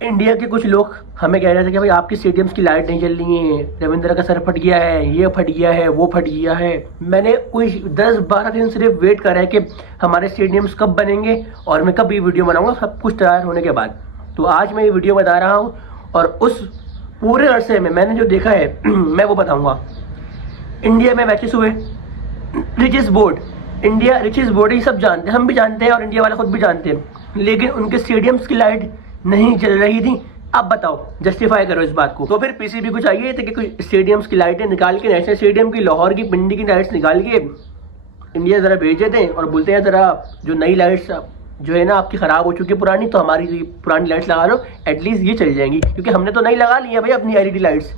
India के कुछ लोग हमें कह रहे थे कि भाई आपके स्टेडियम्स की लाइट नहीं चल रही है, रविंद्र का सर फट गया है, ये फट गया है, वो फट गया है। मैंने कोई 10-12 दिन सिर्फ वेट करा है कि हमारे स्टेडियम्स कब बनेंगे और मैं कब ये वीडियो बनाऊंगा सब कुछ तैयार होने के बाद। तो आज मैं ये वीडियो बता रहा हूँ और उस पूरे अरसे में मैंने जो देखा है मैं वो बताऊँगा। इंडिया में मैचेस हुए, richest board, India richest board, ये सब जानते हैं, हम भी जानते हैं और इंडिया वाले खुद भी जानते हैं, लेकिन उनके स्टेडियम्स की लाइट नहीं चल रही थी। अब बताओ, जस्टिफाई करो इस बात को। तो फिर पीसीबी को चाहिए था कि कुछ स्टेडियम्स की लाइटें निकाल के, नेशनल स्टेडियम की, लाहौर की, पिंडी की लाइट्स निकाल के इंडिया ज़रा भेज देते हैं और बोलते हैं ज़रा जो नई लाइट्स जो है ना आपकी ख़राब हो चुकी है पुरानी, तो हमारी जो पुरानी लाइट्स लगा लो, एटलीस्ट ये चल जाएंगी, क्योंकि हमने तो नई लगा ली है भाई अपनी एलईडी लाइट्स।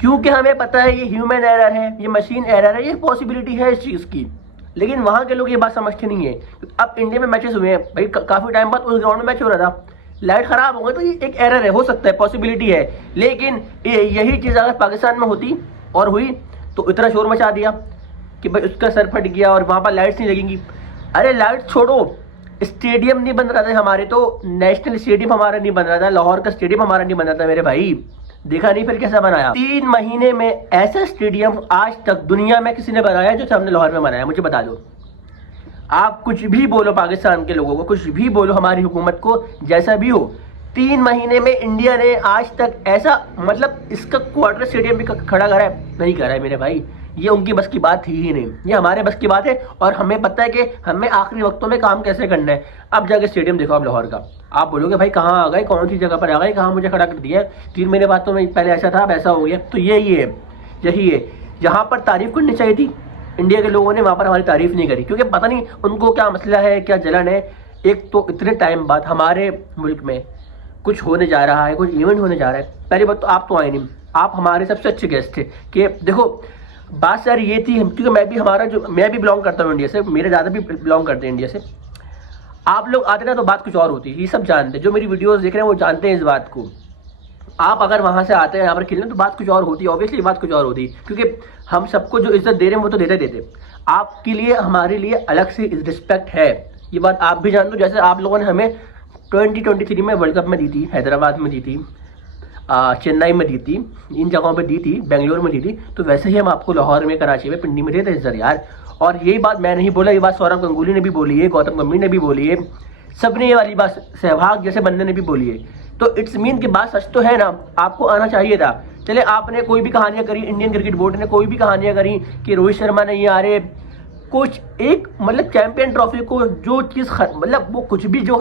क्योंकि हमें पता है ये ह्यूमन एरर है, ये मशीन एरर है, ये पॉसिबिलिटी है इस चीज़ की, लेकिन वहाँ के लोग ये बात समझते नहीं है। अब इंडिया में मैचेस हुए हैं भाई, काफ़ी टाइम बाद उस ग्राउंड में मैच हो रहा था, लाइट ख़राब हो गई तो ये एक एरर है, हो सकता है, पॉसिबिलिटी है, लेकिन यही चीज़ अगर पाकिस्तान में होती और हुई तो इतना शोर मचा दिया कि भाई उसका सर फट गया और वहाँ पर लाइट्स नहीं लगेंगी। अरे लाइट छोड़ो, स्टेडियम नहीं बन रहा था हमारे, तो नेशनल स्टेडियम हमारा नहीं बन रहा था, लाहौर का स्टेडियम हमारा नहीं बन रहा था मेरे भाई। देखा नहीं फिर कैसा बनाया। 3 महीने में ऐसा स्टेडियम आज तक दुनिया में किसी ने बनाया जो हमने लाहौर में बनाया, मुझे बता दो। आप कुछ भी बोलो पाकिस्तान के लोगों को, कुछ भी बोलो हमारी हुकूमत को, जैसा भी हो, 3 महीने में इंडिया ने आज तक ऐसा, मतलब इसका क्वार्टर स्टेडियम भी खड़ा करा है? नहीं करा है मेरे भाई। ये उनकी बस की बात थी ही नहीं, ये हमारे बस की बात है और हमें पता है कि हमें आखिरी वक्तों में काम कैसे करना है। अब जाके स्टेडियम देखो आप लाहौर का, आप बोलोगे भाई कहाँ आ गए, कौन सी जगह पर आ गए, कहाँ मुझे खड़ा कर दिया है, 3 महीने बाद तो मैं पहले ऐसा था अब ऐसा हो गया। तो यही है जहाँ पर तारीफ करनी चाहिए थी इंडिया के लोगों ने, वहाँ पर हमारी तारीफ नहीं करी, क्योंकि पता नहीं उनको क्या मसला है, क्या जलन है। एक तो इतने टाइम बाद हमारे मुल्क में कुछ होने जा रहा है, कुछ इवेंट होने जा रहा है। पहली बात तो आप तो आए नहीं, आप हमारे सबसे अच्छे गेस्ट थे। कि देखो बात सारी ये थी, क्योंकि मैं भी बिलोंग करता हूँ इंडिया से, मेरे ज़्यादा भी बिलोंग करते हैं इंडिया से। आप लोग आते ना तो बात कुछ और होती है, ये सब जानते हैं, जो मेरी वीडियोस देख रहे हैं वो जानते हैं इस बात को। आप अगर वहाँ से आते हैं यहाँ पर खेलने तो बात कुछ और होती है, ऑब्वियसली बात कुछ और होती है, क्योंकि हम सबको जो इज्जत दे रहे हैं वो तो देते। आपके लिए हमारे लिए अलग से रिस्पेक्ट है, ये बात आप भी जानते हो। जैसे आप लोगों ने हमें 2023 में वर्ल्ड कप में दी थी, हैदराबाद में दी थी, चेन्नई में दी थी, इन जगहों पे दी थी, बेंगलोर में दी थी, तो वैसे ही हम आपको लाहौर में, कराची में, पिंडी में देते इज्जत यार। और यही बात मैं नहीं बोला, ये बात सौरव गंगुली ने भी बोली है, गौतम गंभीर ने भी बोली है, सबने ये वाली बात, सहवाग जैसे बंदे ने भी बोली है। तो इट्स मीन की बात सच तो है ना, आपको आना चाहिए था। चले आपने कोई भी कहानियां करी, इंडियन क्रिकेट बोर्ड ने कोई भी कहानियां करी कि रोहित शर्मा नहीं आ रहे, कुछ एक मतलब चैंपियन ट्रॉफी को जो चीज़ मतलब वो कुछ भी जो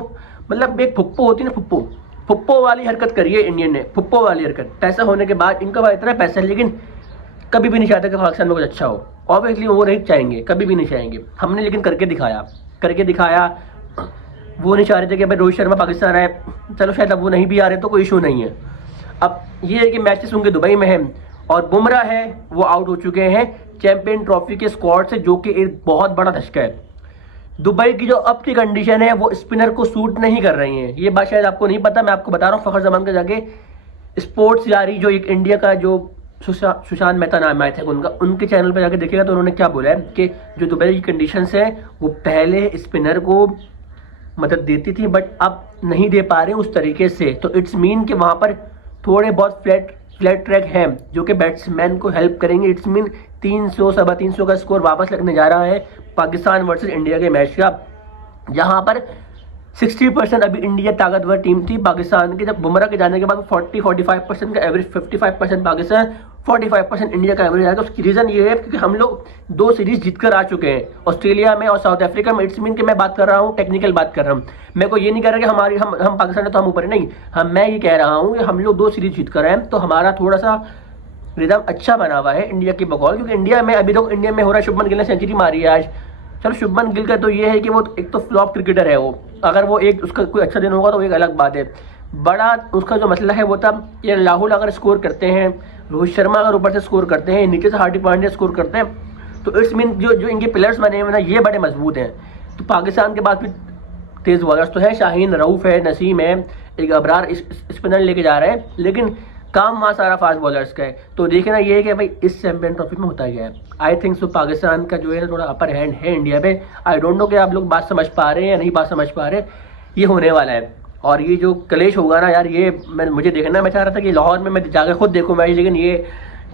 मतलब एक फुप्पो होती है ना, फुप्पो वाली हरकत करी है इंडियन ने, फुप्पो वाली हरकत। पैसा होने के बाद इनका पास इतना पैसा है, लेकिन कभी भी नहीं चाहते कि पाकिस्तान में कुछ अच्छा हो। ऑब्वियसली वो नहीं चाहेंगे, कभी भी नहीं चाहेंगे। हमने लेकिन करके दिखाया। वो नहीं चाह रहे थे कि भाई रोहित शर्मा पाकिस्तान आए, चलो शायद अब वो नहीं भी आ रहे तो कोई इशू नहीं है। अब ये है कि मैचेस उनके दुबई में हैं और बुमराह है वो आउट हो चुके हैं चैंपियन ट्रॉफी के स्क्वाड से, जो कि एक बहुत बड़ा धचका है। दुबई की जो अब की कंडीशन है वो स्पिनर को सूट नहीं कर रही है, ये बात शायद आपको नहीं पता, मैं आपको बता रहा हूँ। फखर जमान के जाके स्पोर्ट्स यारी जो एक इंडिया का जो सुशांत मेहता नाम आए थे उनका, उनके चैनल पर जाके देखिएगा तो उन्होंने क्या बोला है कि जो दुबई की कंडीशंस है वो पहले स्पिनर को मदद देती थी बट अब नहीं दे पा रहे उस तरीके से। तो इट्स मीन कि वहाँ पर थोड़े बहुत फ्लैट ट्रैक हैं जो कि बैट्समैन को हेल्प करेंगे। इट्स मीन 300 सवा 300 का स्कोर वापस लगने जा रहा है पाकिस्तान वर्सेस इंडिया के मैच का, जहाँ पर 60% अभी इंडिया ताकतवर टीम थी पाकिस्तान की। जब बुमराह के जाने के बाद 40-45% का एवरेज, 55% पाकिस्तान, 45% इंडिया का एवरेज आएगा। उसकी रीज़न ये है क्योंकि हम लोग 2 सीरीज जीतकर आ चुके हैं, ऑस्ट्रेलिया में और साउथ अफ्रीका में। इट्स मीन कि मैं बात कर रहा हूँ, टेक्निकल बात कर रहा हूँ, मेरे को ये नहीं कह रहा कि हम पाकिस्तान है तो हम ऊपर नहीं, मैं ये कह रहा हूँ कि हम लोग 2 सीरीज जीत कर आए हैं, तो हमारा थोड़ा सा रिदम अच्छा बना हुआ है इंडिया की बकौल। क्योंकि इंडिया में अभी तो इंडिया में हो रहा है, शुभमन गिल ने सेंचुरी मारी है आज। चलो शुभमन गिल का तो ये है कि वो एक तो फ्लॉप क्रिकेटर है, वो अगर वो एक उसका कोई अच्छा दिन होगा तो एक अलग बात है। बड़ा उसका जो मसला है वो था ये राहुल अगर स्कोर करते हैं, रोहित शर्मा अगर ऊपर से स्कोर करते हैं, नीचे से हार्दिक पांड्या स्कोर करते हैं, तो इट्स मीन जो इनके प्लेयर्स बने हुए ना ये बड़े मजबूत हैं। तो पाकिस्तान के पास भी तेज़ बॉलर्स तो है, शाहीन, रऊफ है, नसीम है, एक अबरार स्पिनर लेके जा रहे हैं, लेकिन काम वहाँ सारा फास्ट बॉलर्स का है। तो देखना ये है कि भाई इस चैंपियन ट्रॉफी में होता गया है। आई थिंक सो पाकिस्तान का जो है ना थोड़ा अपर हैंड है इंडिया पे। आई डोंट नो कि आप लोग बात समझ पा रहे हैं या नहीं बात समझ पा रहे, ये होने वाला है। और ये जो कलेश होगा ना यार, ये मुझे देखना, मैं चाह रहा था कि लाहौर में मैं जाकर खुद देखूँ मैच, लेकिन ये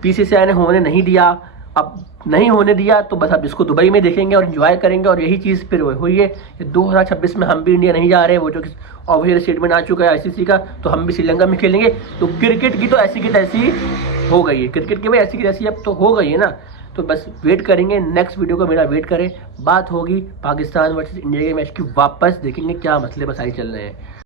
बीसीसीआई ने होने नहीं दिया। अब नहीं होने दिया तो बस अब इसको दुबई में देखेंगे और एंजॉय करेंगे, और यही चीज़ फिर हुई है। 2026 में हम भी इंडिया नहीं जा रहे, वो जो ऑफिशियल स्टेटमेंट आ चुका है आईसीसी का, तो हम भी श्रीलंका में खेलेंगे। तो क्रिकेट की तो ऐसी की तैसी हो गई है, क्रिकेट की भाई ऐसी की तैसी अब तो हो गई है ना। तो बस वेट करेंगे, नेक्स्ट वीडियो का मेरा वेट करें, बात होगी पाकिस्तान वर्सेस इंडिया के मैच की, वापस देखेंगे क्या मसले मसाइल चल रहे हैं।